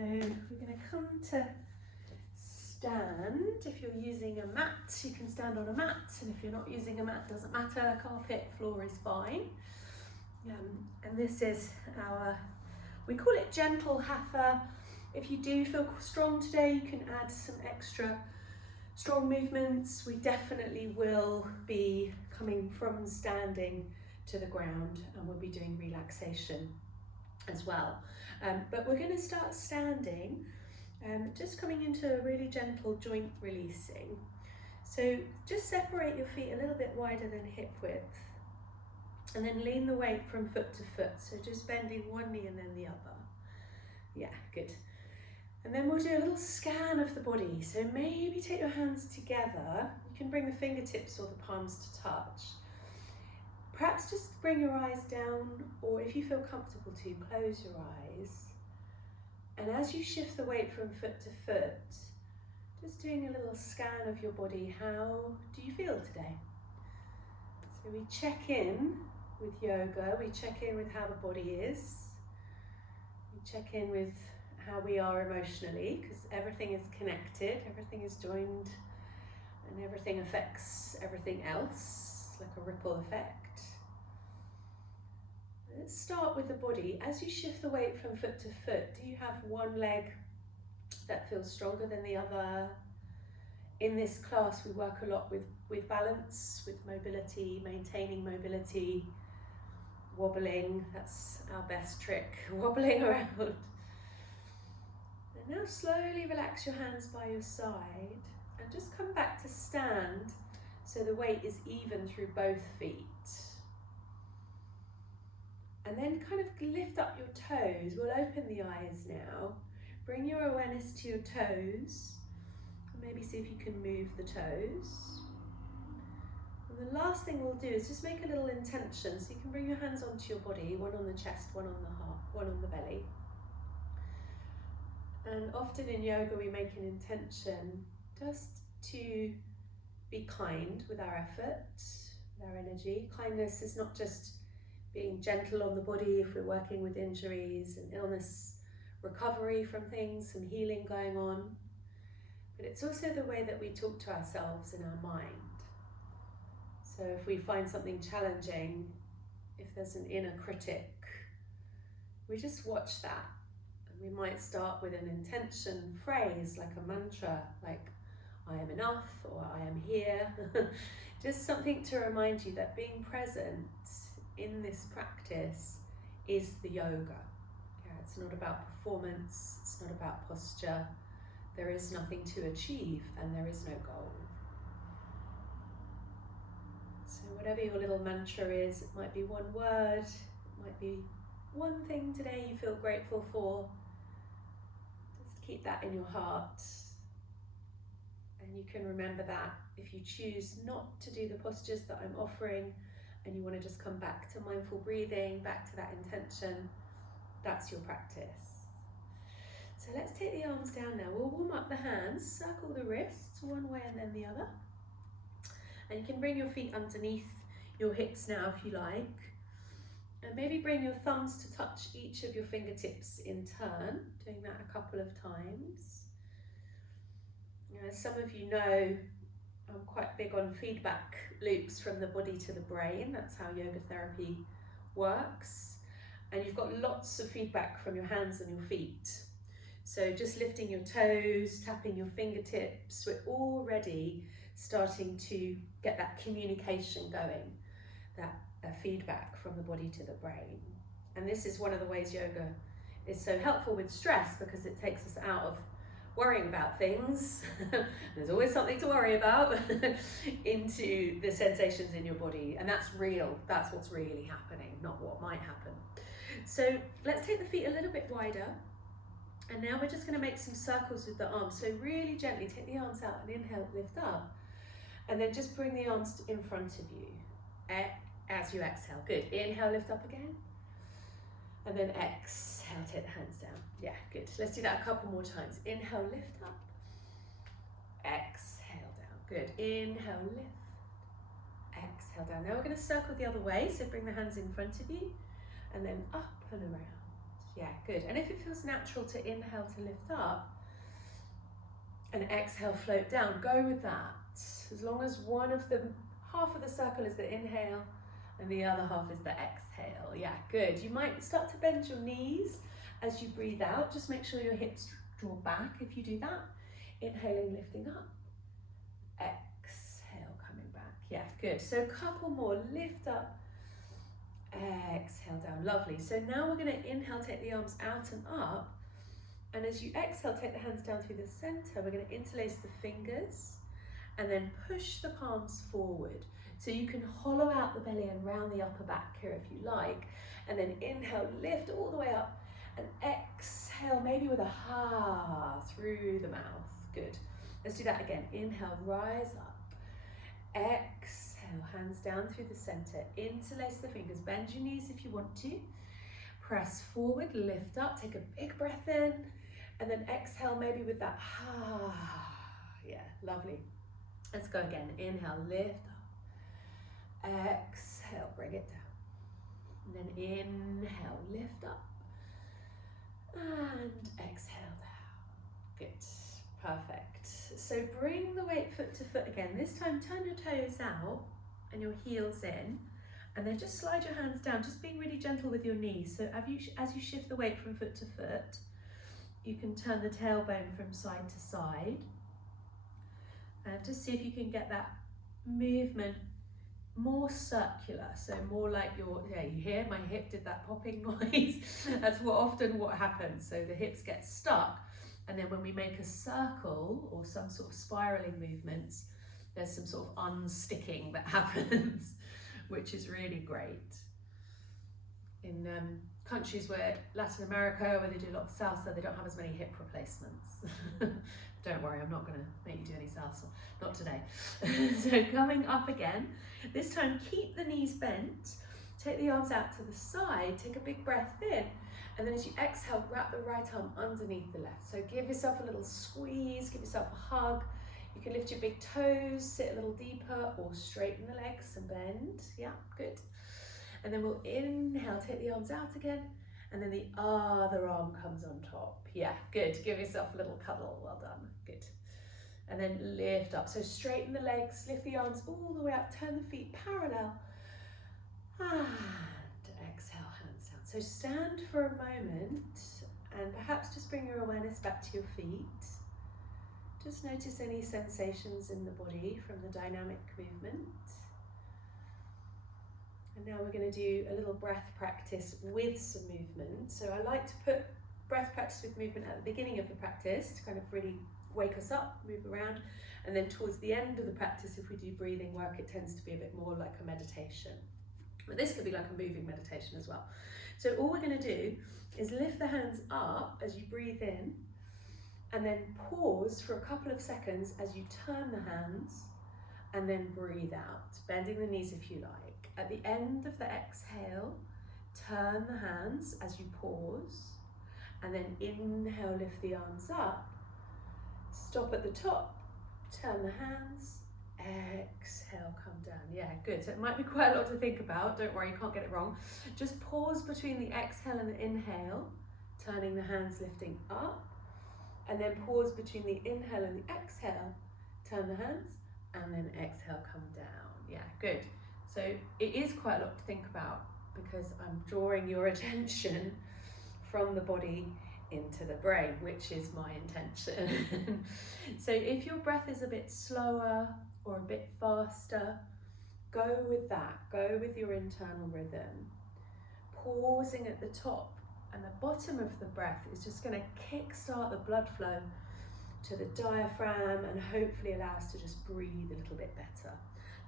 we're going to come to stand. If you're using a mat, you can stand on a mat, and if you're not using a mat, doesn't matter, carpet, floor is fine. And this is we call it gentle hatha. If you do feel strong today, you can add some extra strong movements. We definitely will be coming from standing to the ground, and we'll be doing relaxation as well. But we're going to start standing, just coming into a really gentle joint releasing. So just separate your feet a little bit wider than hip width, and then lean the weight from foot to foot. So just bending one knee and then the other. Yeah, good. And then we'll do a little scan of the body. So maybe take your hands together. You can bring the fingertips or the palms to touch. Perhaps just bring your eyes down, or if you feel comfortable to, close your eyes. And as you shift the weight from foot to foot, just doing a little scan of your body. How do you feel today? So we check in with yoga, we check in with how the body is. We check in with how we are emotionally, because everything is connected, everything is joined, and everything affects everything else, like a ripple effect. Let's start with the body. As you shift the weight from foot to foot, do you have one leg that feels stronger than the other? In this class, we work a lot with balance, with mobility, maintaining mobility, wobbling. That's our best trick, wobbling around. And now slowly relax your hands by your side and just come back to stand so the weight is even through both feet. And then kind of lift up your toes. We'll open the eyes now. Bring your awareness to your toes. Maybe see if you can move the toes. And the last thing we'll do is just make a little intention. So you can bring your hands onto your body, one on the chest, one on the heart, one on the belly. And often in yoga we make an intention just to be kind with our effort, with our energy. Kindness is not just being gentle on the body if we're working with injuries and illness, recovery from things, some healing going on. But it's also the way that we talk to ourselves in our mind. So if we find something challenging, if there's an inner critic, we just watch that. And we might start with an intention phrase, like a mantra, like I am enough, or I am here. Just something to remind you that being present in this practice is the yoga. Yeah, it's not about performance, it's not about posture. There is nothing to achieve and there is no goal. So whatever your little mantra is, it might be one word, it might be one thing today you feel grateful for. Just keep that in your heart. And you can remember that if you choose not to do the postures that I'm offering, and you want to just come back to mindful breathing, back to that intention, that's your practice. So let's take the arms down now. We'll warm up the hands, circle the wrists one way and then the other. And you can bring your feet underneath your hips now if you like. And maybe bring your thumbs to touch each of your fingertips in turn, doing that a couple of times. As some of you know, I'm quite big on feedback loops from the body to the brain. That's how yoga therapy works. And you've got lots of feedback from your hands and your feet. So just lifting your toes, tapping your fingertips, we're already starting to get that communication going, that feedback from the body to the brain. And this is one of the ways yoga is so helpful with stress, because it takes us out of worrying about things, there's always something to worry about, into the sensations in your body. And that's real, that's what's really happening, not what might happen. So let's take the feet a little bit wider. And now we're just going to make some circles with the arms. So really gently take the arms out and inhale, lift up. And then just bring the arms in front of you as you exhale. Good. Inhale, lift up again. And then exhale, take the hands down. Yeah, good. Let's do that a couple more times. Inhale, lift up. Exhale down. Good. Inhale, lift. Exhale down. Now we're going to circle the other way. So bring the hands in front of you and then up and around. Yeah, good. And if it feels natural to inhale to lift up and exhale, float down, go with that. As long as half of the circle is the inhale and the other half is the exhale. Yeah, good. You might start to bend your knees as you breathe out. Just make sure your hips draw back if you do that. Inhaling, lifting up. Exhale, coming back. Yeah, good. So a couple more. Lift up. Exhale down. Lovely. So now we're going to inhale, take the arms out and up. And as you exhale, take the hands down through the center. We're going to interlace the fingers and then push the palms forward. So you can hollow out the belly and round the upper back here if you like. And then inhale, lift all the way up. And exhale, maybe with a ha through the mouth. Good. Let's do that again. Inhale, rise up. Exhale, hands down through the center. Interlace the fingers. Bend your knees if you want to. Press forward, lift up. Take a big breath in. And then exhale, maybe with that ha. Yeah, lovely. Let's go again. Inhale, lift up. Exhale, bring it down. And then inhale, lift up. And exhale down. Good. Perfect. So bring the weight foot to foot again. This time turn your toes out and your heels in. And then just slide your hands down, just being really gentle with your knees. So as you shift the weight from foot to foot, you can turn the tailbone from side to side. And just see if you can get that movement more circular, so more like you hear my hip did that popping noise. That's often what happens. So the hips get stuck, and then when we make a circle or some sort of spiraling movements, there's some sort of unsticking that happens, which is really great. In countries where Latin America, where they do a lot of salsa, they don't have as many hip replacements. Don't worry, I'm not going to make you do any salsa, not today. So coming up again, this time keep the knees bent, take the arms out to the side, take a big breath in, and then as you exhale, wrap the right arm underneath the left. So give yourself a little squeeze, give yourself a hug. You can lift your big toes, sit a little deeper, or straighten the legs and bend. Yeah, good. And then we'll inhale, take the arms out again, and then the other arm comes on top. Yeah, good. Give yourself a little cuddle. Well done. Good. And then lift up. So straighten the legs, lift the arms all the way up, turn the feet parallel. And exhale, hands down. So stand for a moment and perhaps just bring your awareness back to your feet. Just notice any sensations in the body from the dynamic movement. And now we're going to do a little breath practice with some movement. So I like to put breath practice with movement at the beginning of the practice to kind of really wake us up, move around. And then towards the end of the practice, if we do breathing work, it tends to be a bit more like a meditation. But this could be like a moving meditation as well. So all we're going to do is lift the hands up as you breathe in, and then pause for a couple of seconds as you turn the hands, and then breathe out, bending the knees if you like. At the end of the exhale, turn the hands as you pause, and then inhale, lift the arms up, stop at the top, turn the hands, exhale, come down. Yeah, good. So it might be quite a lot to think about. Don't worry, you can't get it wrong. Just pause between the exhale and the inhale, turning the hands, lifting up, and then pause between the inhale and the exhale, turn the hands, and then exhale, come down. Yeah, good. So it is quite a lot to think about because I'm drawing your attention from the body into the brain, which is my intention. So if your breath is a bit slower or a bit faster, go with that. Go with your internal rhythm. Pausing at the top and the bottom of the breath is just going to kickstart the blood flow to the diaphragm and hopefully allow us to just breathe a little bit better.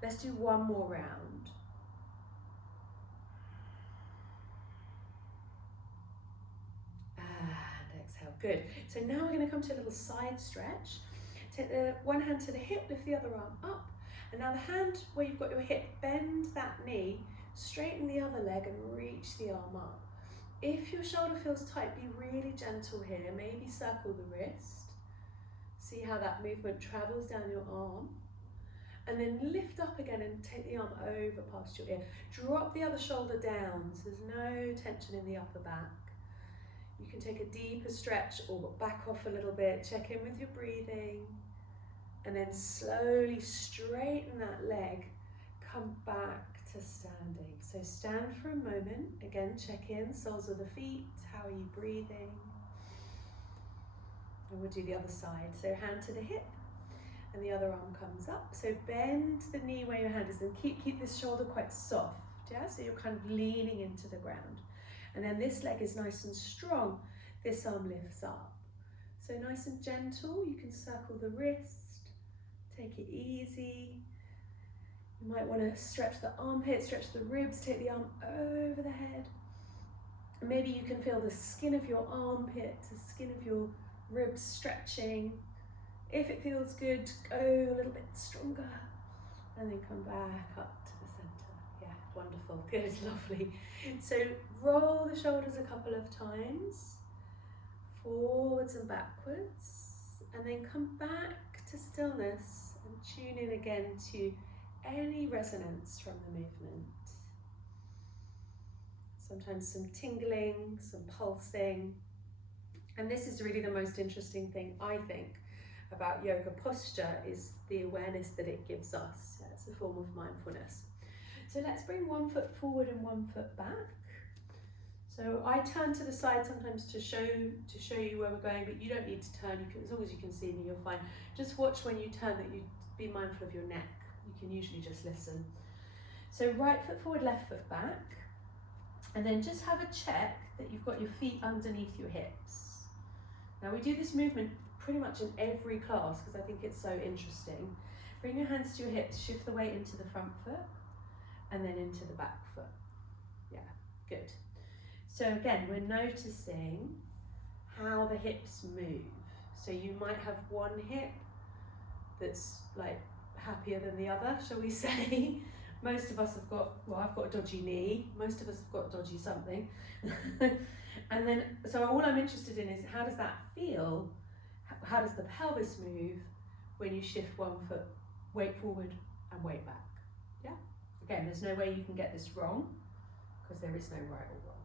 Let's do one more round. And exhale, good. So now we're going to come to a little side stretch. Take the one hand to the hip, lift the other arm up. And now the hand where you've got your hip, bend that knee, straighten the other leg and reach the arm up. If your shoulder feels tight, be really gentle here. Maybe circle the wrist. See how that movement travels down your arm. And then lift up again and take the arm over past your ear. Drop the other shoulder down, so there's no tension in the upper back. You can take a deeper stretch or back off a little bit, check in with your breathing, and then slowly straighten that leg, come back to standing. So stand for a moment, again check in, soles of the feet, how are you breathing? And we'll do the other side, so hand to the hip, and the other arm comes up. So bend the knee where your hand is, and keep this shoulder quite soft, yeah? So you're kind of leaning into the ground. And then this leg is nice and strong, this arm lifts up. So nice and gentle, you can circle the wrist, take it easy. You might want to stretch the armpit, stretch the ribs, take the arm over the head. And maybe you can feel the skin of your armpit, the skin of your ribs stretching. If it feels good, go a little bit stronger. And then come back up to the center. Yeah, wonderful, good, lovely. So roll the shoulders a couple of times, forwards and backwards, and then come back to stillness and tune in again to any resonance from the movement. Sometimes some tingling, some pulsing. And this is really the most interesting thing, I think, about yoga posture, is the awareness that it gives us. Yeah, it's a form of mindfulness. So let's bring one foot forward and one foot back. So I turn to the side sometimes to show you where we're going, but you don't need to turn. You can, as long as you can see me, you're fine. Just watch when you turn that you be mindful of your neck. You can usually just listen. So right foot forward, left foot back, and then just have a check that you've got your feet underneath your hips. Now we do this movement pretty much in every class because I think it's so interesting. Bring your hands to your hips, shift the weight into the front foot and then into the back foot. Yeah, good. So again, we're noticing how the hips move. So you might have one hip that's like happier than the other, shall we say. Most of us have got, well, I've got a dodgy knee, most of us have got dodgy something. And then, so all I'm interested in is how does that feel? How does the pelvis move when you shift one foot, weight forward and weight back? Yeah? Again, there's no way you can get this wrong because there is no right or wrong.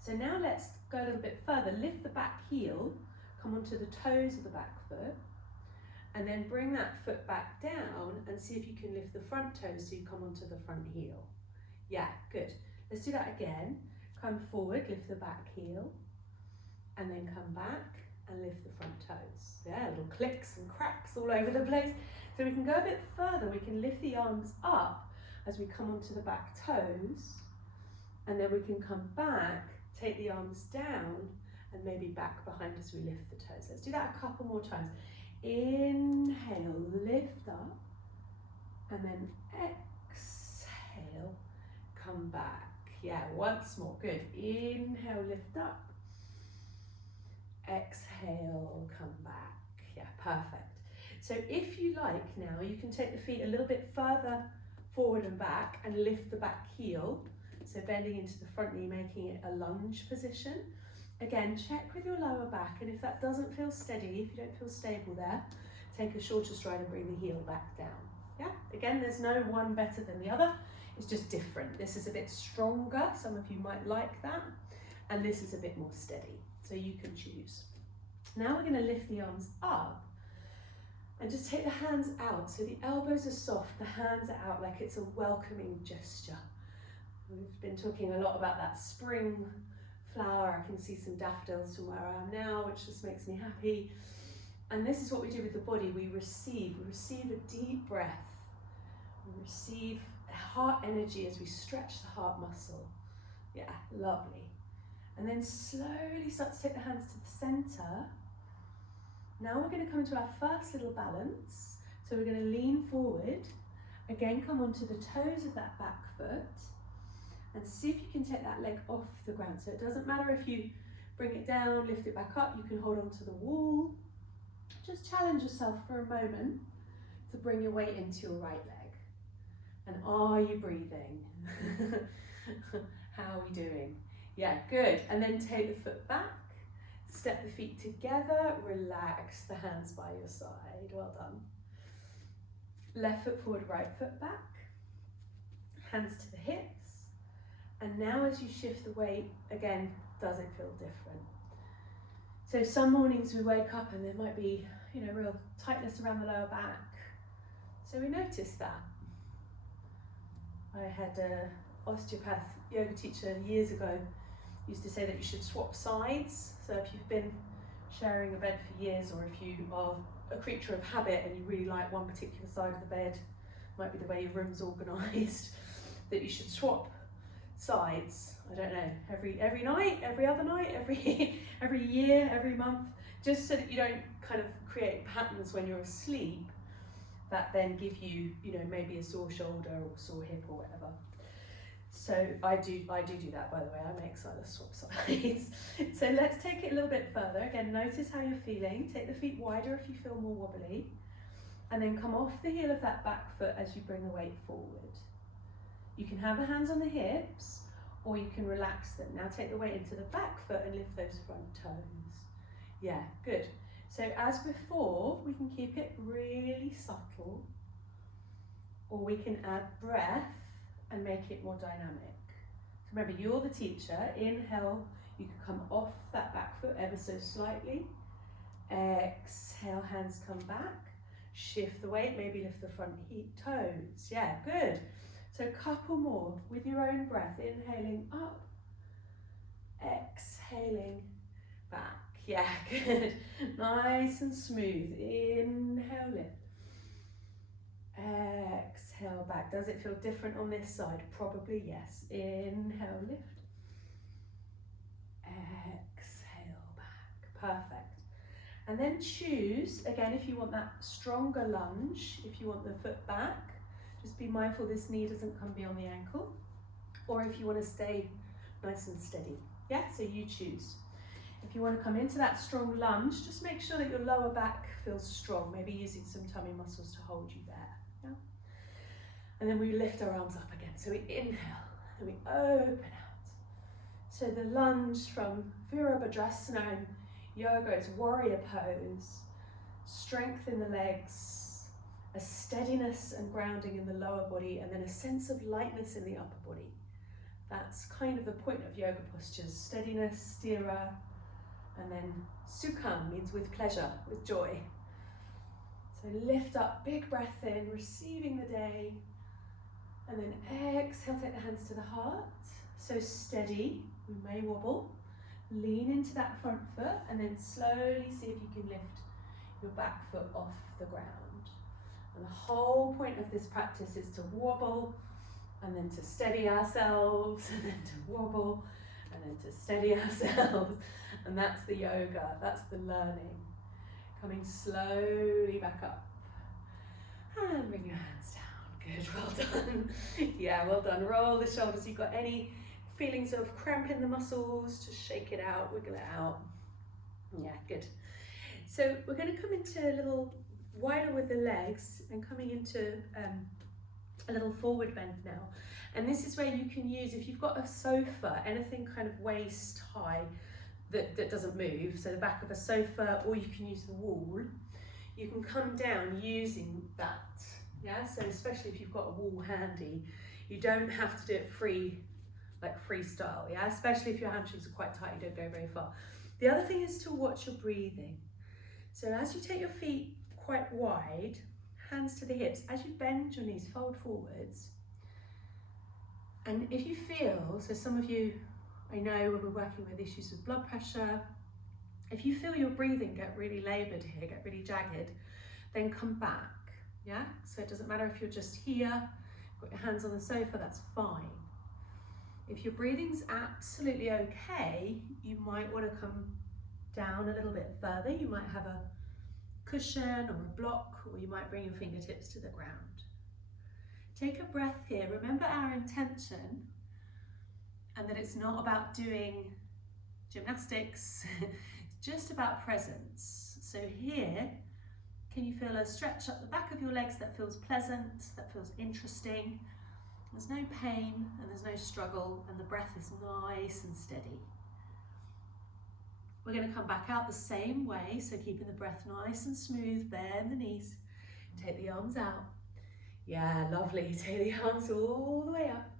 So now let's go a little bit further. Lift the back heel, come onto the toes of the back foot, and then bring that foot back down and see if you can lift the front toes so you come onto the front heel. Yeah, good. Let's do that again. Come forward, lift the back heel, and then come back and lift the front toes. Yeah, little clicks and cracks all over the place. So we can go a bit further. We can lift the arms up as we come onto the back toes, and then we can come back, take the arms down, and maybe back behind as we lift the toes. Let's do that a couple more times. Inhale, lift up, and then exhale, come back. Yeah, once more, good. Inhale, lift up, exhale, come back. Yeah, perfect. So if you like now, you can take the feet a little bit further forward and back and lift the back heel. So bending into the front knee, making it a lunge position. Again, check with your lower back, and if that doesn't feel steady, if you don't feel stable there, take a shorter stride and bring the heel back down. Yeah, again, there's no one better than the other, it's just different. This is a bit stronger, some of you might like that, and this is a bit more steady, so you can choose. Now we're going to lift the arms up and just take the hands out, so the elbows are soft, the hands are out like it's a welcoming gesture. We've been talking a lot about that spring flower. I can see some daffodils from where I am now, which just makes me happy. And this is what we do with the body. We receive a deep breath. We receive heart energy as we stretch the heart muscle. Yeah, lovely. And then slowly start to take the hands to the center. Now we're going to come into our first little balance. So we're going to lean forward. Again, come onto the toes of that back foot. And see if you can take that leg off the ground. So it doesn't matter if you bring it down, lift it back up, you can hold on to the wall. Just challenge yourself for a moment to bring your weight into your right leg. And are you breathing? How are we doing? Yeah, good. And then take the foot back, step the feet together, relax the hands by your side. Well done. Left foot forward, right foot back. Hands to the hips. And now as you shift the weight, again, does it feel different? So some mornings we wake up and there might be, you know, real tightness around the lower back. So we notice that. I had an osteopath yoga teacher years ago used to say that you should swap sides. So if you've been sharing a bed for years, or if you are a creature of habit and you really like one particular side of the bed, might be the way your room's organised, that you should swap sides. I don't know, every night, every other night, every year, every month, just so that you don't kind of create patterns when you're asleep that then give you, you know, maybe a sore shoulder or sore hip or whatever. So I do that, by the way. I make silent swap sides. So let's take it a little bit further. Again, notice how you're feeling. Take the feet wider if you feel more wobbly, and then come off the heel of that back foot as you bring the weight forward. You can have the hands on the hips, or you can relax them. Now take the weight into the back foot and lift those front toes. Yeah, good. So as before, we can keep it really subtle, or we can add breath and make it more dynamic. So remember, you're the teacher. Inhale, you can come off that back foot ever so slightly. Exhale, hands come back. Shift the weight, maybe lift the front toes. Yeah, good. So a couple more with your own breath. Inhaling up, exhaling back. Yeah, good. Nice and smooth. Inhale, lift. Exhale back. Does it feel different on this side? Probably yes. Inhale, lift. Exhale back. Perfect. And then choose, again, if you want that stronger lunge, if you want the foot back, just be mindful this knee doesn't come beyond the ankle. Or if you want to stay nice and steady. Yeah, so you choose. If you want to come into that strong lunge, just make sure that your lower back feels strong, maybe using some tummy muscles to hold you there. Yeah? And then we lift our arms up again. So we inhale and we open out. So the lunge from Virabhadrasana in yoga is warrior pose, strength in the legs, a steadiness and grounding in the lower body, and then a sense of lightness in the upper body. That's kind of the point of yoga postures: steadiness, sthira, and then sukham means with pleasure, with joy. So lift up, big breath in, receiving the day, and then exhale, take the hands to the heart. So steady, we may wobble, lean into that front foot, and then slowly see if you can lift your back foot off the ground. And the whole point of this practice is to wobble, and then to steady ourselves, and then to wobble, and then to steady ourselves. And that's the yoga, that's the learning. Coming slowly back up. And bring your hands down. Good, well done. Yeah, well done. Roll the shoulders. You've got any feelings of cramp in the muscles, just shake it out, wiggle it out. Yeah, good. So we're going to come into a little wider with the legs and coming into a little forward bend now. And this is where you can use, if you've got a sofa, anything kind of waist high that doesn't move, so the back of a sofa, or you can use the wall, you can come down using that. Yeah, so especially if you've got a wall handy, you don't have to do it free, like freestyle, yeah, especially if your hamstrings are quite tight, you don't go very far. The other thing is to watch your breathing. So as you take your feet quite wide, hands to the hips, as you bend your knees, fold forwards. And if you feel, so some of you, I know when we're working with issues with blood pressure, if you feel your breathing get really laboured here, get really jagged, then come back, yeah? So it doesn't matter if you're just here, got your hands on the sofa, that's fine. If your breathing's absolutely okay, you might want to come down a little bit further. You might have a cushion or a block, or you might bring your fingertips to the ground. Take a breath here. Remember our intention, and that it's not about doing gymnastics, it's just about presence. So here, can you feel a stretch up the back of your legs that feels pleasant, that feels interesting? There's no pain and there's no struggle, and the breath is nice and steady. We're going to come back out the same way, so keeping the breath nice and smooth, bend the knees, take the arms out. Yeah, lovely, take the arms all the way up.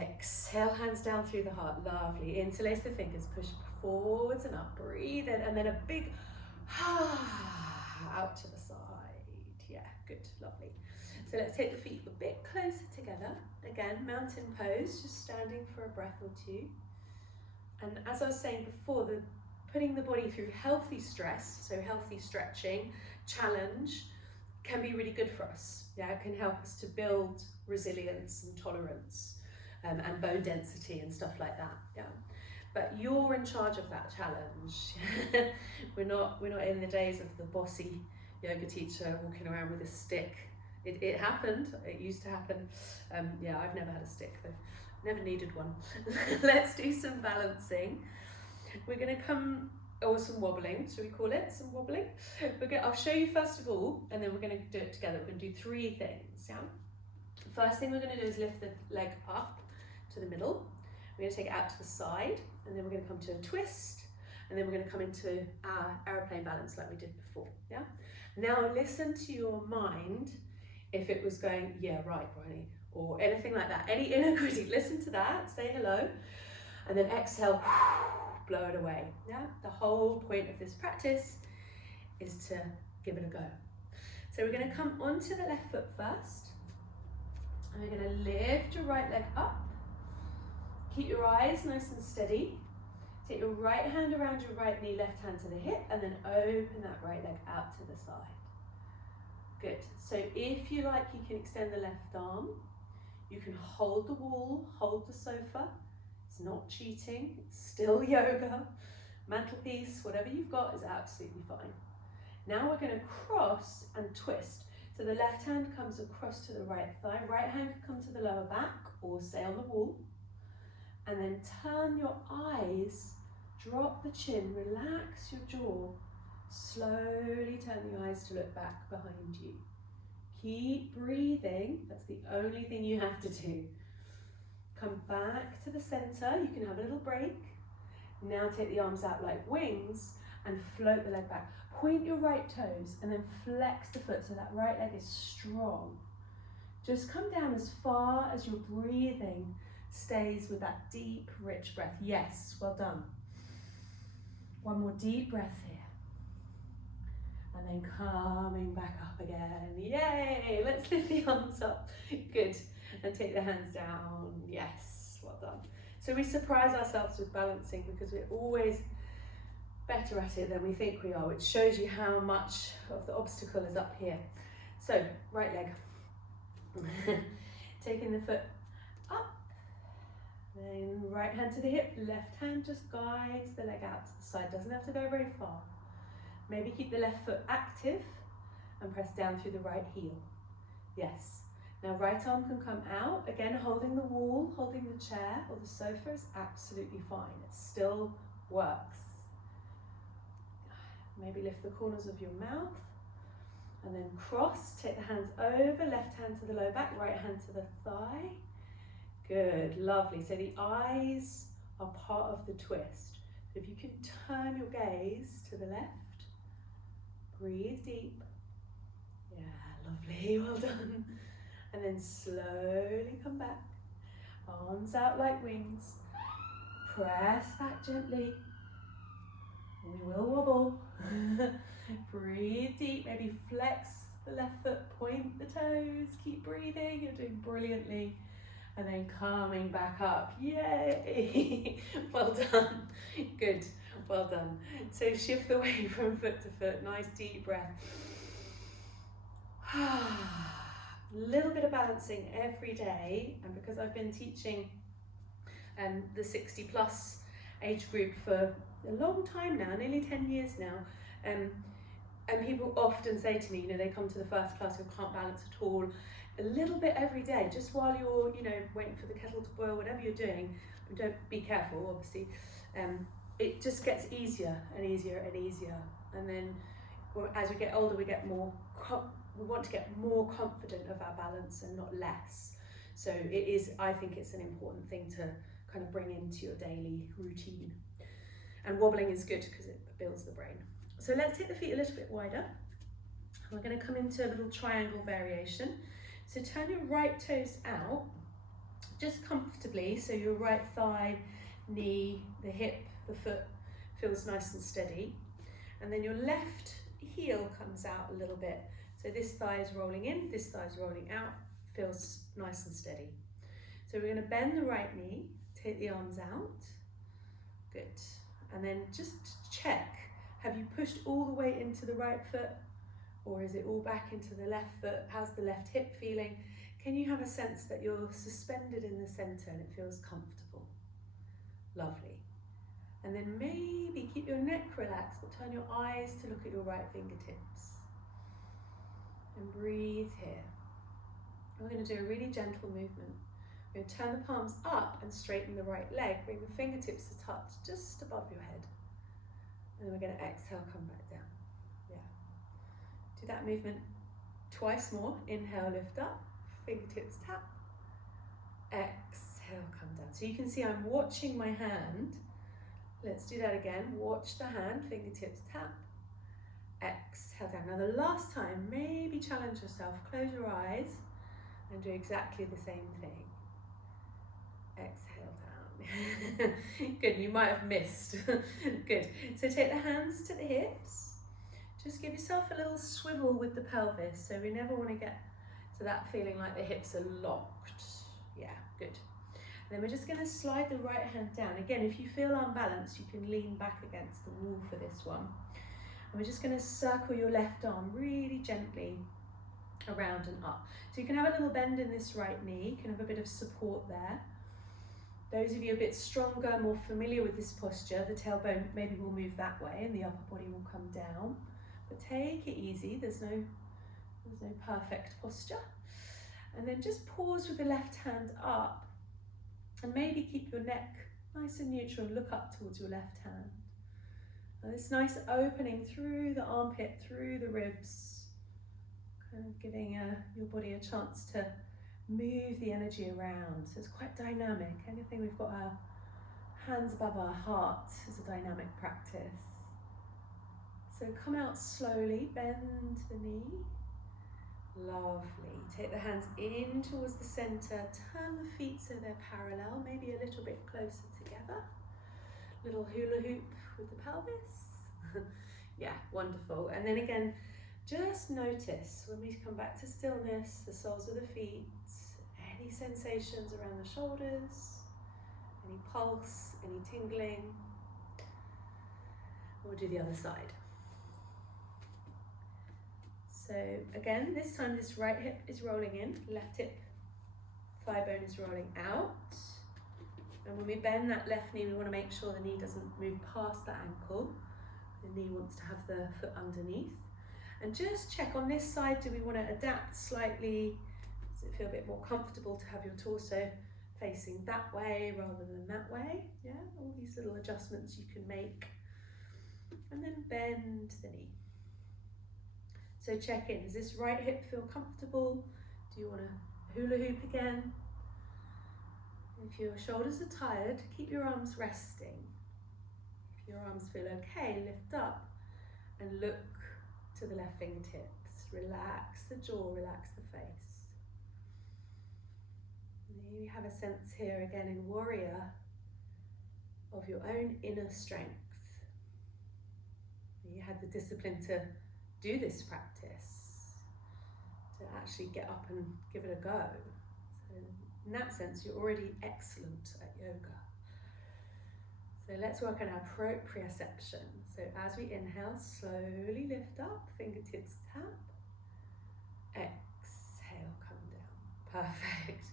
Exhale, hands down through the heart. Lovely. Interlace the fingers, push forwards and up. Breathe in, and then a big out to the side. Yeah, good, lovely. So let's take the feet a bit closer together. Again, mountain pose, just standing for a breath or two. And as I was saying before, putting the body through healthy stress, so healthy stretching, challenge, can be really good for us. Yeah, it can help us to build resilience and tolerance and bone density and stuff like that. Yeah, but you're in charge of that challenge. we're not in the days of the bossy yoga teacher walking around with a stick. It happened. It used to happen. Yeah, I've never had a stick though. Never needed one. Let's do some balancing. We're going to come, or some wobbling, shall we call it? Some wobbling. I'll show you first of all, and then we're going to do it together. We're going to do 3 things. Yeah. First thing we're going to do is lift the leg up to the middle. We're going to take it out to the side, and then we're going to come to a twist, and then we're going to come into our aeroplane balance like we did before. Yeah. Now listen to your mind. If it was going, yeah, right, Bryony, or anything like that, any inner critic, listen to that, say hello, and then exhale, blow it away. Yeah, the whole point of this practice is to give it a go. So we're going to come onto the left foot first, and we're going to lift your right leg up. Keep your eyes nice and steady. Take your right hand around your right knee, left hand to the hip, and then open that right leg out to the side. Good. So if you like, you can extend the left arm. You can hold the wall, hold the sofa. It's not cheating, it's still yoga. Mantelpiece, whatever you've got is absolutely fine. Now we're going to cross and twist. So the left hand comes across to the right thigh, right hand can come to the lower back or stay on the wall. And then turn your eyes, drop the chin, relax your jaw. Slowly turn the eyes to look back behind you. Keep breathing, that's the only thing you have to do. Come back to the center, you can have a little break. Now take the arms out like wings and float the leg back. Point your right toes and then flex the foot so that right leg is strong. Just come down as far as your breathing stays with that deep, rich breath. Yes, well done. One more deep breath here. And then coming back up again. Yay! Let's lift the arms up. Good. And take the hands down. Yes, well done. So we surprise ourselves with balancing because we're always better at it than we think we are, which shows you how much of the obstacle is up here. So, right leg. Taking the foot up. Then right hand to the hip, left hand just guides the leg out to the side. Doesn't have to go very far. Maybe keep the left foot active and press down through the right heel. Yes. Now right arm can come out. Again, holding the wall, holding the chair or the sofa is absolutely fine. It still works. Maybe lift the corners of your mouth and then cross. Take the hands over, left hand to the low back, right hand to the thigh. Good, lovely. So the eyes are part of the twist. So if you can turn your gaze to the left, breathe deep. Yeah, lovely, well done. And then slowly come back. Arms out like wings. Press back gently. We will wobble. Breathe deep, maybe flex the left foot, point the toes, keep breathing, you're doing brilliantly. And then coming back up, yay! Well done, good, well done. So shift the weight from foot to foot, nice deep breath. Little bit of balancing every day, and because I've been teaching the 60 plus age group for a long time now, nearly 10 years now, and people often say to me, you know, they come to the first class who can't balance at all. A little bit every day, just while you're, you know, waiting for the kettle to boil, whatever you're doing, but don't be careful, obviously. It just gets easier and easier and easier, and then as we get older, we get more. We want to get more confident of our balance and not less. So it is. I think it's an important thing to kind of bring into your daily routine. And wobbling is good because it builds the brain. So let's take the feet a little bit wider. We're going to come into a little triangle variation. So turn your right toes out, just comfortably, so your right thigh, knee, the hip, the foot feels nice and steady. And then your left heel comes out a little bit. So this thigh is rolling in, this thigh is rolling out, feels nice and steady. So we're going to bend the right knee, take the arms out. Good. And then just check, have you pushed all the weight into the right foot, or is it all back into the left foot? How's the left hip feeling? Can you have a sense that you're suspended in the center and it feels comfortable? Lovely. And then maybe keep your neck relaxed, but turn your eyes to look at your right fingertips. And breathe here. We're going to do a really gentle movement. We're going to turn the palms up and straighten the right leg. Bring the fingertips to touch just above your head. And then we're going to exhale, come back down. Yeah. Do that movement twice more. Inhale, lift up. Fingertips tap. Exhale, come down. So you can see I'm watching my hand. Let's do that again. Watch the hand, fingertips tap. Exhale down. Now the last time, maybe challenge yourself. Close your eyes and do exactly the same thing. Exhale down. Good, you might have missed. Good. So take the hands to the hips. Just give yourself a little swivel with the pelvis. So we never want to get to that feeling like the hips are locked. Yeah, good. And then we're just going to slide the right hand down. Again, if you feel unbalanced, you can lean back against the wall for this one. And we're just going to circle your left arm really gently around and up. So you can have a little bend in this right knee, you can have a bit of support there. Those of you a bit stronger, more familiar with this posture, the tailbone maybe will move that way and the upper body will come down. But take it easy, there's no perfect posture. And then just pause with the left hand up and maybe keep your neck nice and neutral and look up towards your left hand. Now this nice opening through the armpit, through the ribs, kind of giving your body a chance to move the energy around. So it's quite dynamic. Anything we've got our hands above our heart is a dynamic practice. So come out slowly, bend the knee. Lovely. Take the hands in towards the center, turn the feet so they're parallel, maybe a little bit closer together. Little hula hoop with the pelvis. Yeah, wonderful. And then again, just notice when we come back to stillness, the soles of the feet, any sensations around the shoulders, any pulse, any tingling. We'll do the other side. So again, this time this right hip is rolling in, left hip thigh bone is rolling out. And when we bend that left knee, we want to make sure the knee doesn't move past the ankle. The knee wants to have the foot underneath. And just check on this side, do we want to adapt slightly? Does it feel a bit more comfortable to have your torso facing that way rather than that way? Yeah, all these little adjustments you can make. And then bend the knee. So check in, does this right hip feel comfortable? Do you want to hula hoop again? If your shoulders are tired, keep your arms resting. If your arms feel okay, lift up and look to the left fingertips. Relax the jaw, relax the face. You have a sense here again in warrior of your own inner strength. You had the discipline to do this practice, to actually get up and give it a go. So in that sense, you're already excellent at yoga. So let's work on our proprioception. So as we inhale, slowly lift up, fingertips tap. Exhale, come down. Perfect.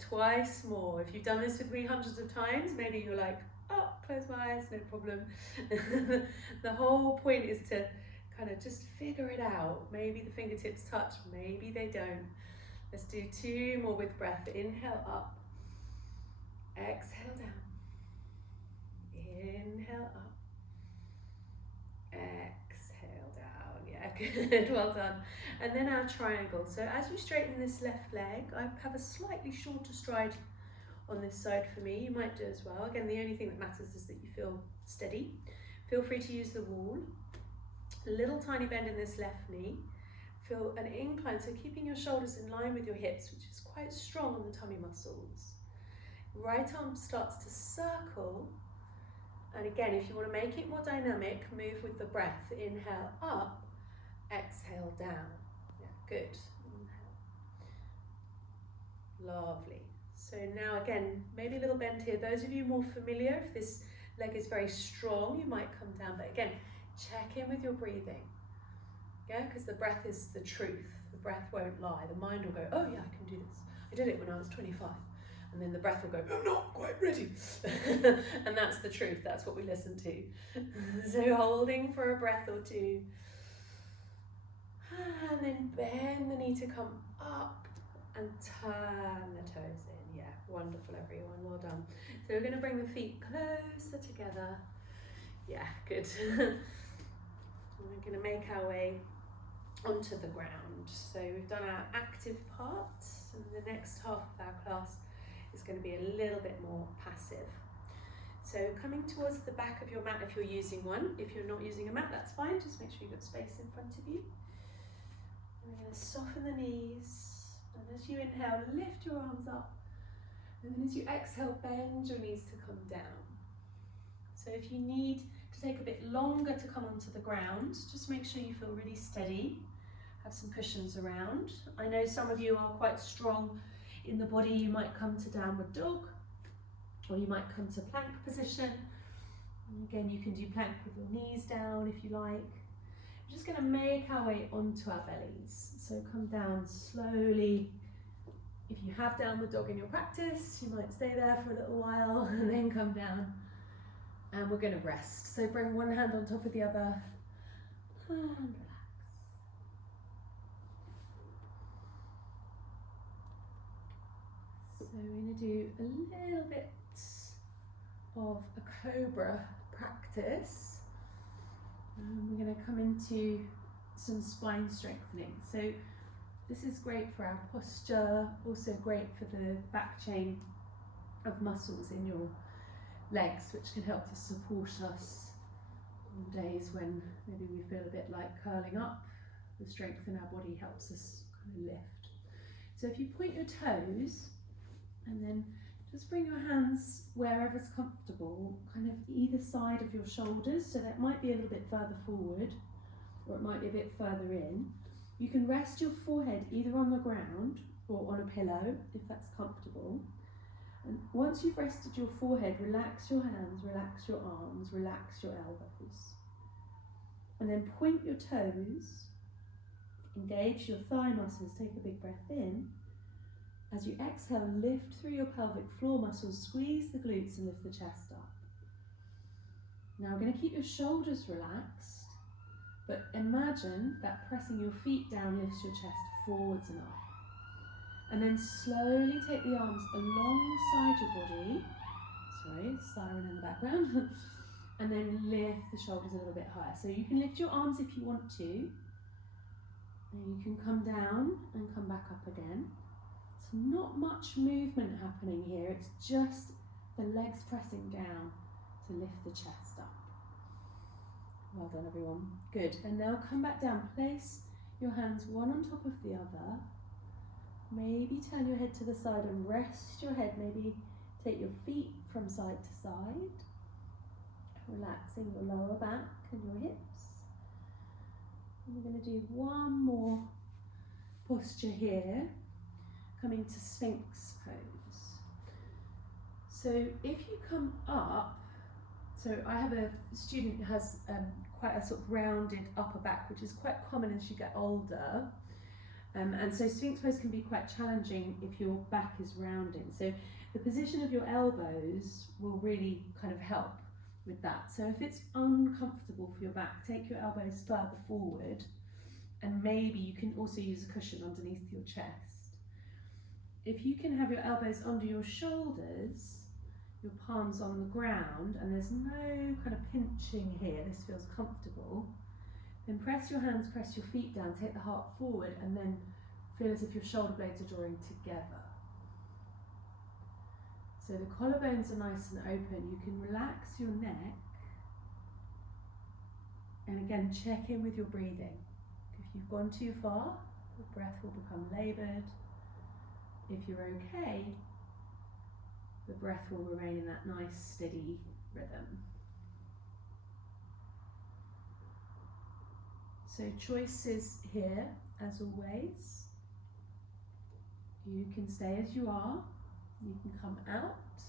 Twice more. If you've done this with me hundreds of times, maybe you're like, oh, close my eyes, no problem. The whole point is to kind of just figure it out. Maybe the fingertips touch, maybe they don't. Let's do 2 more with breath. Inhale up, exhale down. Inhale up, exhale down. Yeah, good, well done. And then our triangle. So as you straighten this left leg, I have a slightly shorter stride on this side for me. You might do as well. Again, the only thing that matters is that you feel steady. Feel free to use the wall. A little tiny bend in this left knee. Feel an incline, so keeping your shoulders in line with your hips, which is quite strong on the tummy muscles. Right arm starts to circle. And again, if you want to make it more dynamic, move with the breath. Inhale up, exhale down. Yeah, good. Inhale. Lovely. So now again, maybe a little bend here. Those of you more familiar, if this leg is very strong, you might come down. But again, check in with your breathing. Yeah, because the breath is the truth. The breath won't lie. The mind will go, oh yeah, I can do this. I did it when I was 25. And then the breath will go, I'm not quite ready. And that's the truth. That's what we listen to. So holding for a breath or two. And then bend the knee to come up and turn the toes in. Yeah, wonderful everyone. Well done. So we're going to bring the feet closer together. Yeah, good. We're going to make our way onto the ground. So we've done our active part, and the next half of our class is going to be a little bit more passive. So coming towards the back of your mat if you're using one. If you're not using a mat, that's fine. Just make sure you've got space in front of you. And we're going to soften the knees. And as you inhale, lift your arms up. And then as you exhale, bend your knees to come down. So if you need to take a bit longer to come onto the ground, just make sure you feel really steady. Have some cushions around. I know some of you are quite strong in the body. You might come to downward dog, or you might come to plank position. And again, you can do plank with your knees down if you like. We're just going to make our way onto our bellies. So come down slowly. If you have downward dog in your practice, you might stay there for a little while and then come down. And we're going to rest. So bring one hand on top of the other and relax. So we're going to do a little bit of a cobra practice. We're going to come into some spine strengthening. So this is great for our posture, also great for the back chain of muscles in your legs, which can help to support us on days when maybe we feel a bit like curling up. The strength in our body helps us kind of lift. So if you point your toes and then just bring your hands wherever's comfortable, kind of either side of your shoulders, so that might be a little bit further forward or it might be a bit further in. You can rest your forehead either on the ground or on a pillow if that's comfortable. And once you've rested your forehead, relax your hands, relax your arms, relax your elbows. And then point your toes, engage your thigh muscles, take a big breath in. As you exhale, lift through your pelvic floor muscles, squeeze the glutes and lift the chest up. Now we're going to keep your shoulders relaxed, but imagine that pressing your feet down lifts your chest forwards and up. And then slowly take the arms alongside your body. Sorry, siren in the background. And then lift the shoulders a little bit higher. So you can lift your arms if you want to. And you can come down and come back up again. So not much movement happening here. It's just the legs pressing down to lift the chest up. Well done, everyone. Good. And now come back down. Place your hands one on top of the other. Maybe turn your head to the side and rest your head. Maybe take your feet from side to side. Relaxing your lower back and your hips. And we're going to do one more posture here. Coming to Sphinx pose. So if you come up, so I have a student who has quite a sort of rounded upper back, which is quite common as you get older. And so Sphinx pose can be quite challenging if your back is rounding. So the position of your elbows will really kind of help with that. So if it's uncomfortable for your back, take your elbows further forward, and maybe you can also use a cushion underneath your chest. If you can have your elbows under your shoulders, your palms on the ground, and there's no kind of pinching here, this feels comfortable, then press your hands, press your feet down, take the heart forward, and then feel as if your shoulder blades are drawing together. So the collarbones are nice and open. You can relax your neck. And again, check in with your breathing. If you've gone too far, the breath will become laboured. If you're okay, the breath will remain in that nice steady rhythm. So choices here, as always. You can stay as you are, you can come out,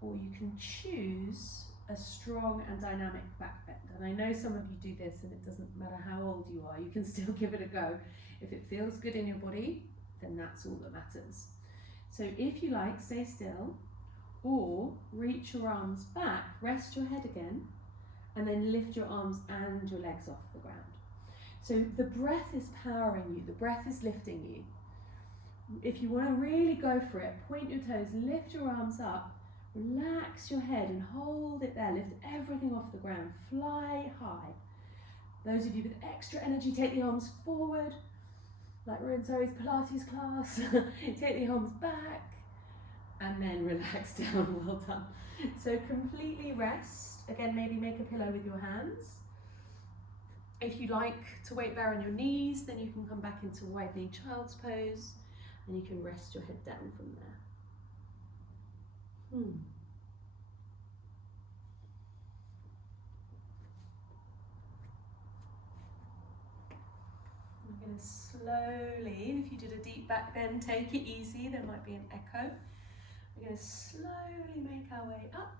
or you can choose a strong and dynamic back bend. And I know some of you do this and it doesn't matter how old you are, you can still give it a go. If it feels good in your body, then that's all that matters. So if you like, stay still, or reach your arms back, rest your head again, and then lift your arms and your legs off the ground. So the breath is powering you, the breath is lifting you. If you want to really go for it, point your toes, lift your arms up, relax your head and hold it there, lift everything off the ground, fly high. Those of you with extra energy, take the arms forward, like we're in Zoe's Pilates class. Take the arms back, and then relax down, well done. So completely rest, again maybe make a pillow with your hands. If you like to weight bear on your knees, then you can come back into widening child's pose, and you can rest your head down from there. We're going to slowly, if you did a deep back bend, take it easy, there might be an echo. We're going to slowly make our way up.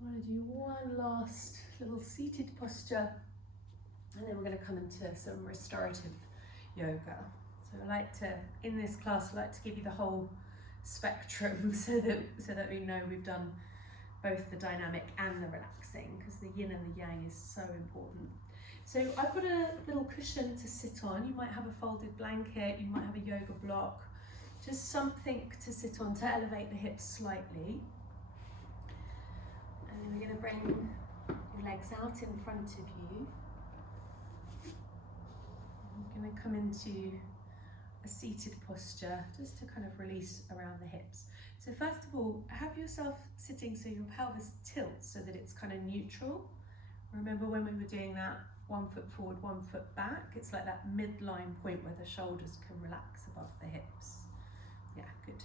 I want to do one last little seated posture, and then we're going to come into some restorative yoga. So I like to, in this class, I like to give you the whole spectrum so that we know we've done both the dynamic and the relaxing, because the yin and the yang is so important. So I've got a little cushion to sit on. You might have a folded blanket, you might have a yoga block, just something to sit on to elevate the hips slightly. And then we're going to bring your legs out in front of you. I'm going to come into a seated posture just to kind of release around the hips. So first of all, have yourself sitting so your pelvis tilts so that it's kind of neutral. Remember when we were doing that 1 foot forward, 1 foot back? It's like that midline point where the shoulders can relax above the hips. Yeah, good.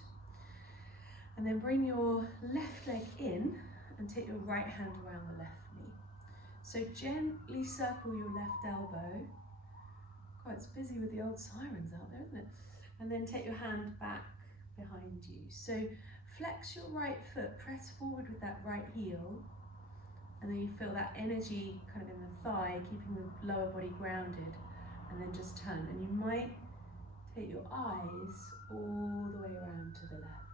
And then bring your left leg in and take your right hand around the left knee. So gently circle your left elbow. God, it's busy with the old sirens out there, isn't it? And then take your hand back behind you. So flex your right foot, press forward with that right heel, and then you feel that energy kind of in the thigh, keeping the lower body grounded, and then just turn. And you might take your eyes all the way around to the left.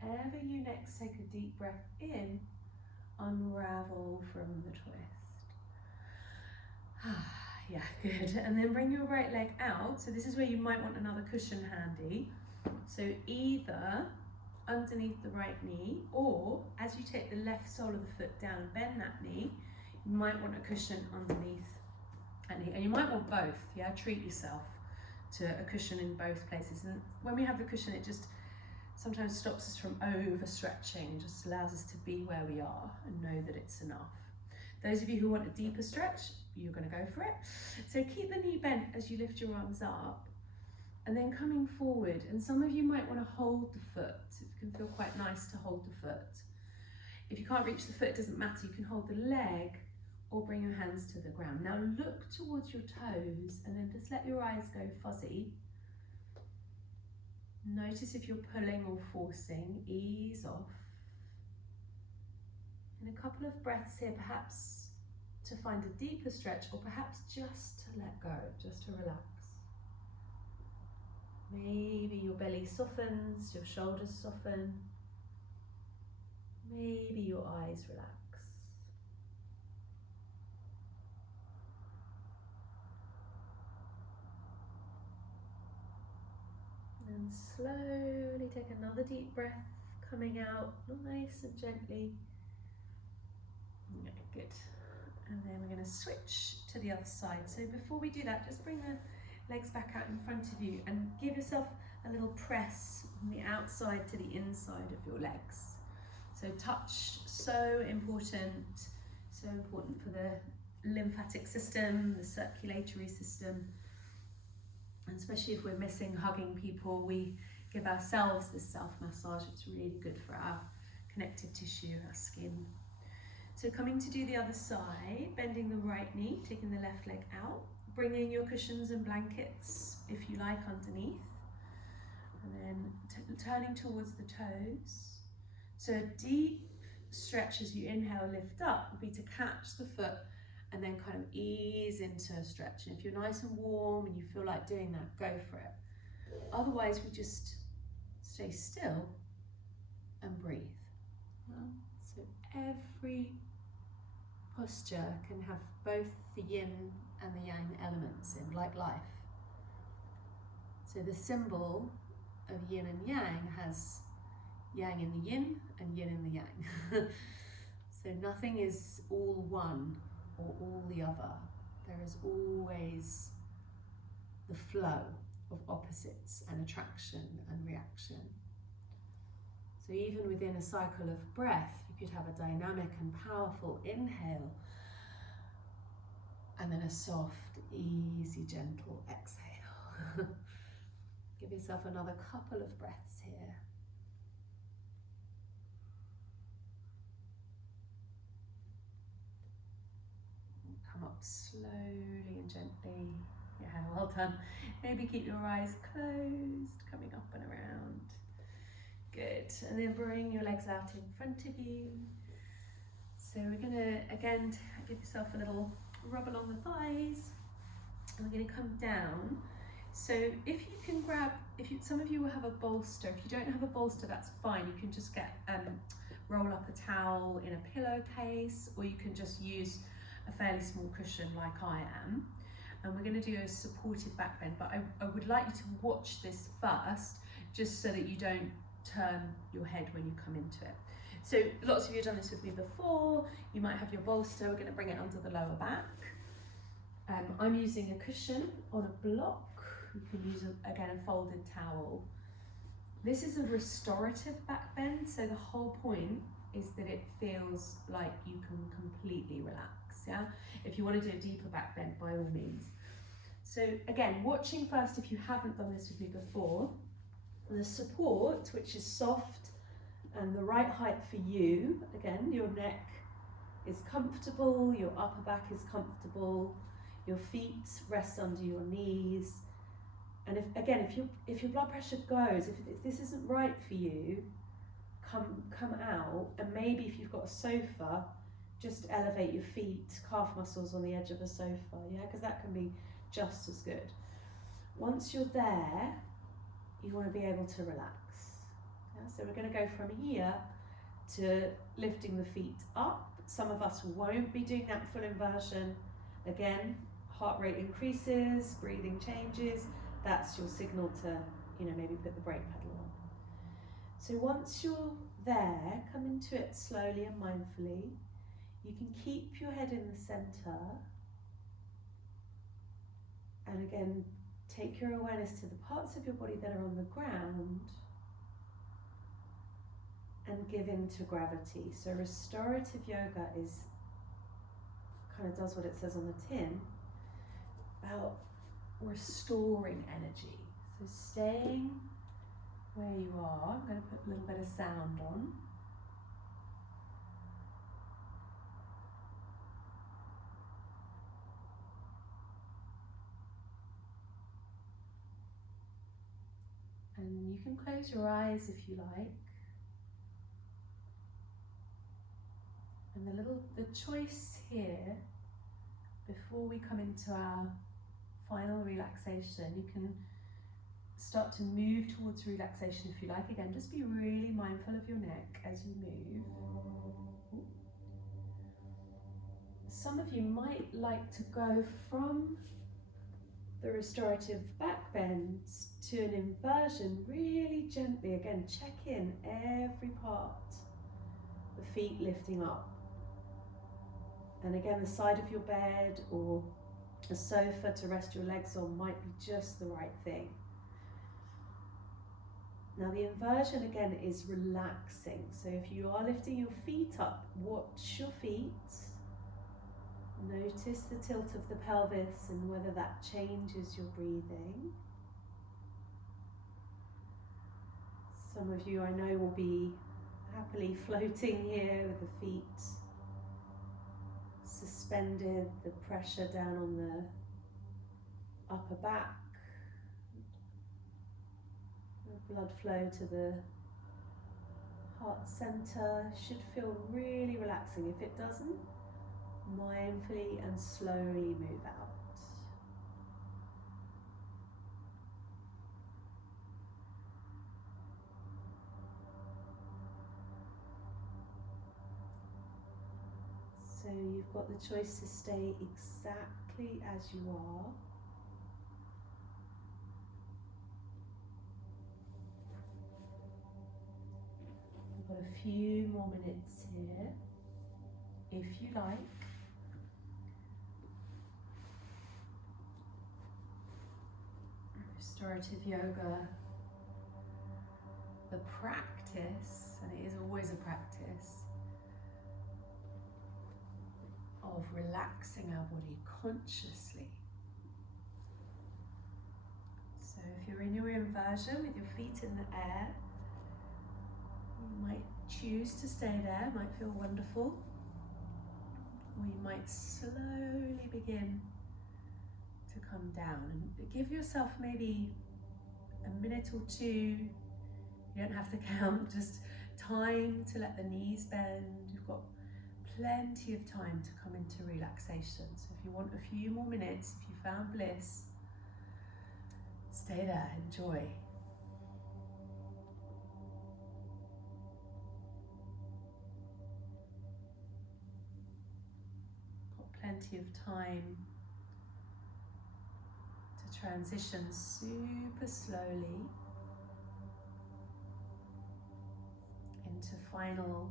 Whenever you next take a deep breath in, unravel from the twist. Yeah, good. And then bring your right leg out. So this is where you might want another cushion handy. So either underneath the right knee, or as you take the left sole of the foot down and bend that knee, you might want a cushion underneath that knee. And you might want both, yeah? Treat yourself to a cushion in both places. And when we have the cushion, it just sometimes stops us from overstretching and just allows us to be where we are and know that it's enough. Those of you who want a deeper stretch, you're going to go for it. So keep the knee bent as you lift your arms up, and then coming forward. And some of you might want to hold the foot. It can feel quite nice to hold the foot. If you can't reach the foot, it doesn't matter. You can hold the leg or bring your hands to the ground. Now look towards your toes and then just let your eyes go fuzzy. Notice if you're pulling or forcing, ease off. And a couple of breaths here, perhaps to find a deeper stretch, or perhaps just to let go, just to relax. Maybe your belly softens, your shoulders soften. Maybe your eyes relax. And slowly take another deep breath, coming out nice and gently. Yeah, good. And then we're going to switch to the other side. So before we do that, just bring the legs back out in front of you and give yourself a little press from the outside to the inside of your legs. So touch, so important for the lymphatic system, the circulatory system, and especially if we're missing hugging people, we give ourselves this self-massage. It's really good for our connective tissue, our skin. So coming to do the other side, bending the right knee, taking the left leg out, bringing your cushions and blankets, if you like, underneath, and then turning towards the toes. So a deep stretch as you inhale, lift up, would be to catch the foot and then kind of ease into a stretch. And if you're nice and warm and you feel like doing that, go for it. Otherwise, we just stay still and breathe. So every posture can have both the yin and the yang elements in, like life. So the symbol of yin and yang has yang in the yin and yin in the yang. So nothing is all one or all the other. There is always the flow of opposites and attraction and reaction. So even within a cycle of breath, you could have a dynamic and powerful inhale and then a soft, easy, gentle exhale. Give yourself another couple of breaths here. Come up slowly and gently. Yeah, well done. Maybe keep your eyes closed, coming up and around. Good. And then bring your legs out in front of you. So we're going to, again, give yourself a little rub along the thighs. And we're going to come down. So if you can grab, some of you will have a bolster. If you don't have a bolster, that's fine. You can just get roll up a towel in a pillowcase, or you can just use a fairly small cushion like I am. And we're going to do a supported back bend, but I would like you to watch this first, just so that you don't turn your head when you come into it. So lots of you have done this with me before. You might have your bolster. We're going to bring it under the lower back. I'm using a cushion on a block. You can use, again, a folded towel. This is a restorative back bend, so the whole point is that it feels like you can completely relax, yeah? If you want to do a deeper back bend, by all means. So again, watching first if you haven't done this with me before. The support, which is soft and the right height for you. Again, your neck is comfortable, your upper back is comfortable, your feet rest under your knees. And if your blood pressure goes, if this isn't right for you, come out, and maybe if you've got a sofa, just elevate your feet, calf muscles on the edge of a sofa, yeah, because that can be just as good. Once you're there, you want to be able to relax. Yeah? So we're going to go from here to lifting the feet up. Some of us won't be doing that full inversion. Again, heart rate increases, breathing changes. That's your signal to, maybe put the brake pedal on. So once you're there, come into it slowly and mindfully. You can keep your head in the center. And again, take your awareness to the parts of your body that are on the ground and give in to gravity. So restorative yoga kind of does what it says on the tin, about restoring energy. So staying where you are. I'm going to put a little bit of sound on. And you can close your eyes if you like. And the choice here, before we come into our final relaxation, you can start to move towards relaxation if you like. Again, just be really mindful of your neck as you move. Some of you might like to go from the restorative back bends to an inversion really gently. Again, check in every part. The feet lifting up. And again, the side of your bed or a sofa to rest your legs on might be just the right thing. Now the inversion again is relaxing. So if you are lifting your feet up, watch your feet. Notice the tilt of the pelvis and whether that changes your breathing. Some of you I know will be happily floating here with the feet suspended, the pressure down on the upper back, the blood flow to the heart center should feel really relaxing. If it doesn't, mindfully and slowly move out. So you've got the choice to stay exactly as you are. We've got a few more minutes here, if you like. Restorative yoga, the practice, and it is always a practice, of relaxing our body consciously. So if you're in your inversion with your feet in the air, you might choose to stay there, might feel wonderful, or you might slowly begin to come down and give yourself maybe a minute or two. You don't have to count, just time to let the knees bend. You've got plenty of time to come into relaxation. So if you want a few more minutes, if you found bliss, stay there, enjoy. Got plenty of time to transition super slowly into final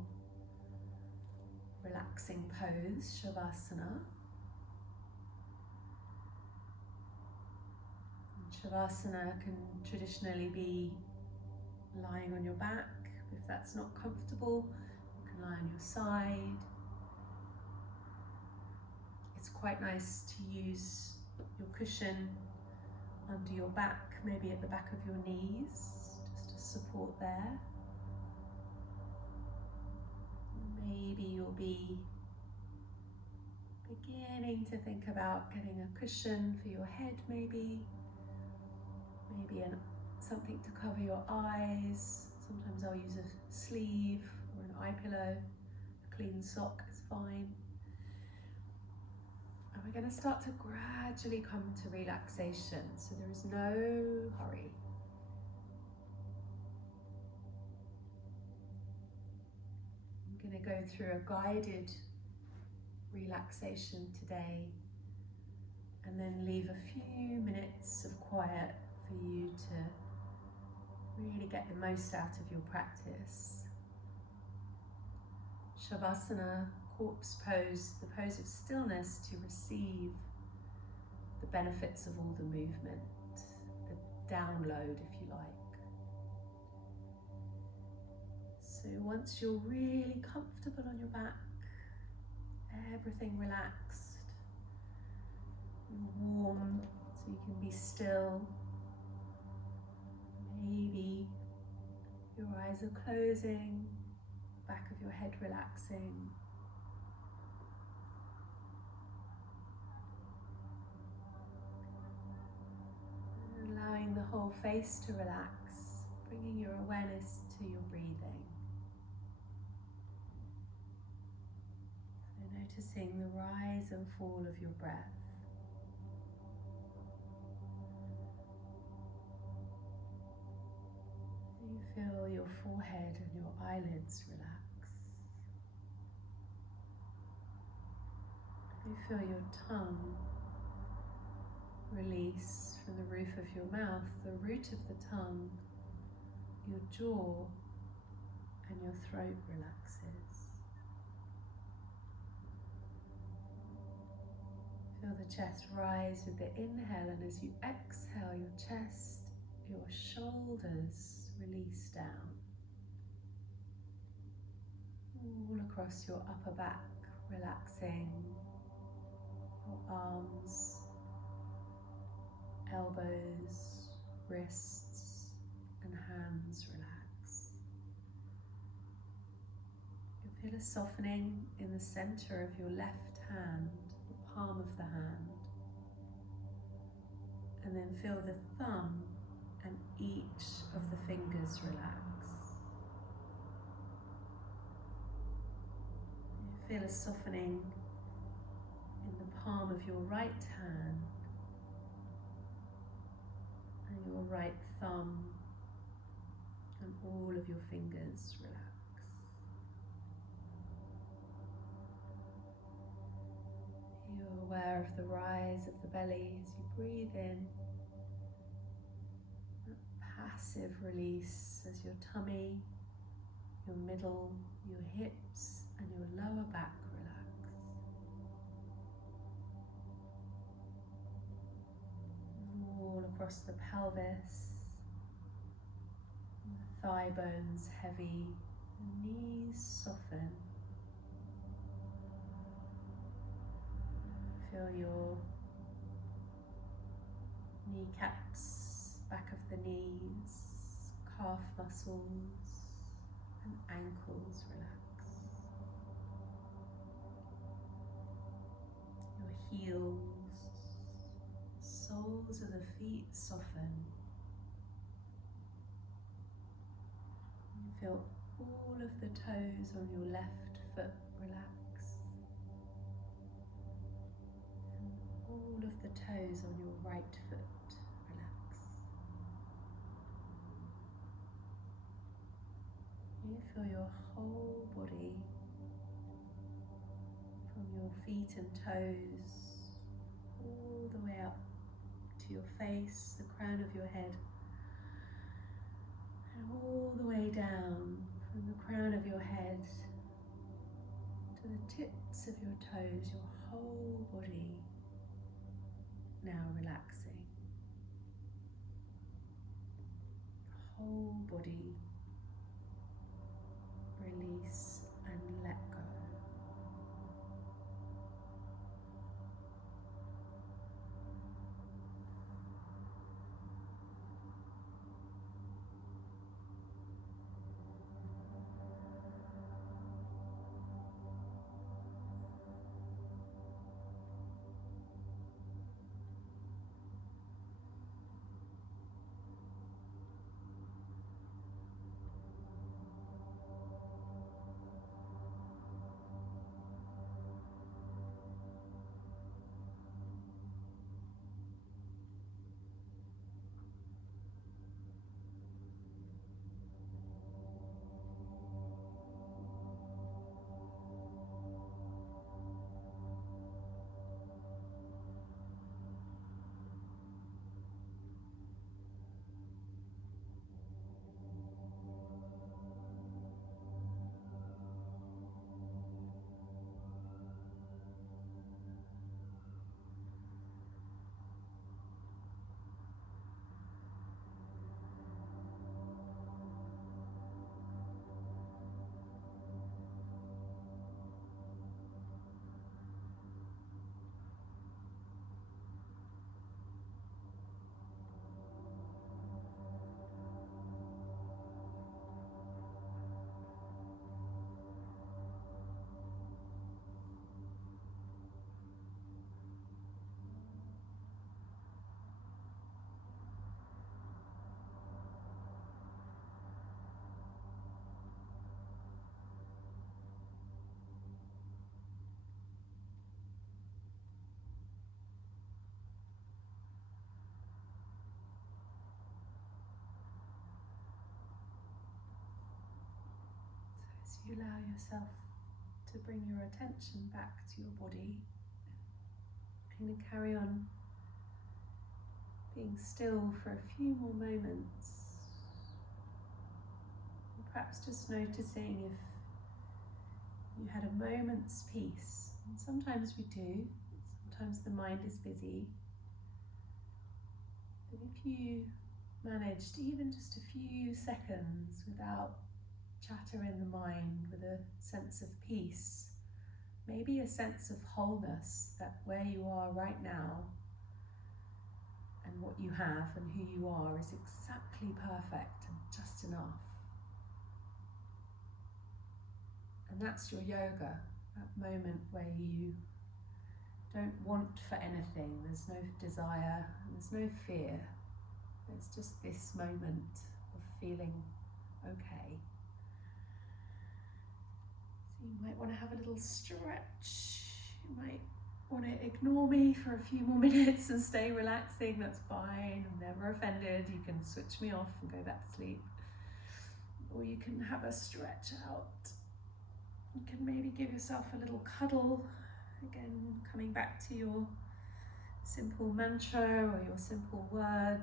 relaxing pose, Shavasana. And Shavasana can traditionally be lying on your back. If that's not comfortable, you can lie on your side. It's quite nice to use your cushion under your back, maybe at the back of your knees, just to support there. Maybe you'll be beginning to think about getting a cushion for your head, maybe something to cover your eyes. Sometimes I'll use a sleeve or an eye pillow. A clean sock is fine. And we're going to start to gradually come to relaxation, so there is no hurry. I'm going to go through a guided relaxation today and then leave a few minutes of quiet for you to really get the most out of your practice. Shavasana, corpse pose, the pose of stillness to receive the benefits of all the movement, the download, if you like. So once you're really comfortable on your back, everything relaxed, warm, so you can be still. Maybe your eyes are closing, back of your head relaxing. And allowing the whole face to relax, bringing your awareness to your breathing. So noticing the rise and fall of your breath. You feel your forehead and your eyelids relax. You feel your tongue release from the roof of your mouth, the root of the tongue, your jaw and your throat relaxes. Feel the chest rise with the inhale, and as you exhale, your chest, your shoulders release down. All across your upper back, relaxing. your arms, elbows, wrists and hands relax. You feel a softening in the center of your left hand, the palm of the hand, and then feel the thumb and each of the fingers relax. You feel a softening in the palm of your right hand and your right thumb, and all of your fingers relax. You're aware of the rise of the belly as you breathe in, that passive release as your tummy, your middle, your hips and your lower back relax. All across the pelvis, the thigh bones heavy, the knees soften. Feel your kneecaps, back of the knees, calf muscles and ankles relax. Your heels, soles of the feet soften. You feel all of the toes on your left foot relax, and all of the toes on your right foot relax. You feel your whole body, from your feet and toes all the way up to your face, the crown of your head, and all the way down from the crown of your head to the tips of your toes, your whole body now relaxing. Whole body release and let go. So as you allow yourself to bring your attention back to your body, I'm going to carry on being still for a few more moments. And perhaps just noticing if you had a moment's peace. And sometimes we do, sometimes the mind is busy. But if you managed even just a few seconds without chatter in the mind, with a sense of peace, maybe a sense of wholeness, that where you are right now and what you have and who you are is exactly perfect and just enough. And that's your yoga, that moment where you don't want for anything, there's no desire, and there's no fear. There's just this moment of feeling okay. So you might want to have a little stretch. You might want to ignore me for a few more minutes and stay relaxing. That's fine. I'm never offended. You can switch me off and go back to sleep. Or you can have a stretch out. You can maybe give yourself a little cuddle. Again, coming back to your simple mantra or your simple word.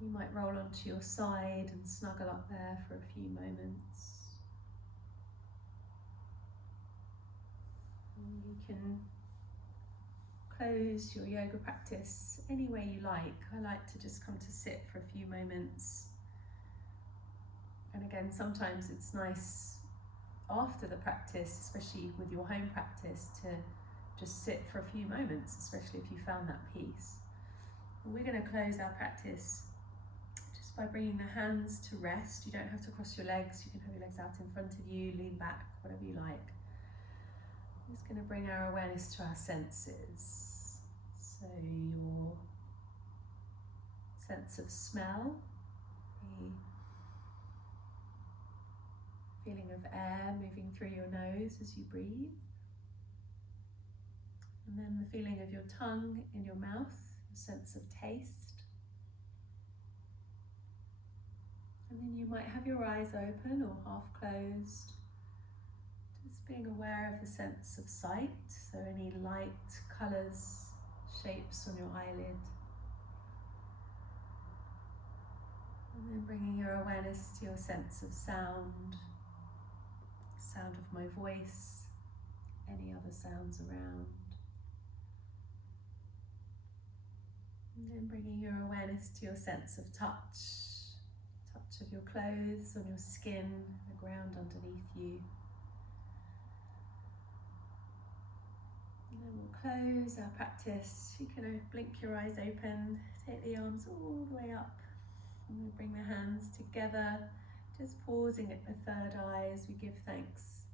You might roll onto your side and snuggle up there for a few moments. And you can close your yoga practice any way you like. I like to just come to sit for a few moments. And again, sometimes it's nice after the practice, especially with your home practice, to just sit for a few moments, especially if you found that peace. And we're going to close our practice just by bringing the hands to rest. You don't have to cross your legs. You can have your legs out in front of you, lean back, whatever you like. I'm just going to bring our awareness to our senses. So your sense of smell, the feeling of air moving through your nose as you breathe. And then the feeling of your tongue in your mouth, a sense of taste. And then you might have your eyes open or half closed, just being aware of the sense of sight, so any light, colours, shapes on your eyelid. And then bringing your awareness to your sense of sound, sound of my voice, any other sounds around. And then bringing your awareness to your sense of touch, touch of your clothes, on your skin, the ground underneath you. And then we'll close our practice. You can blink your eyes open, take the arms all the way up, and we bring the hands together, just pausing at the third eye as we give thanks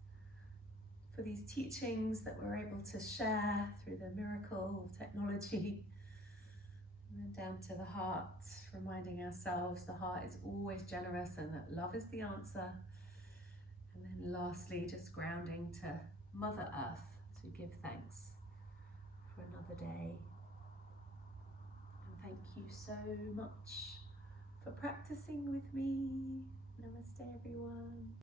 for these teachings that we're able to share through the miracle of technology. And then down to the heart, reminding ourselves the heart is always generous and that love is the answer. And then lastly, just grounding to Mother Earth as we give thanks for another day. And thank you so much for practicing with me. Namaste, everyone.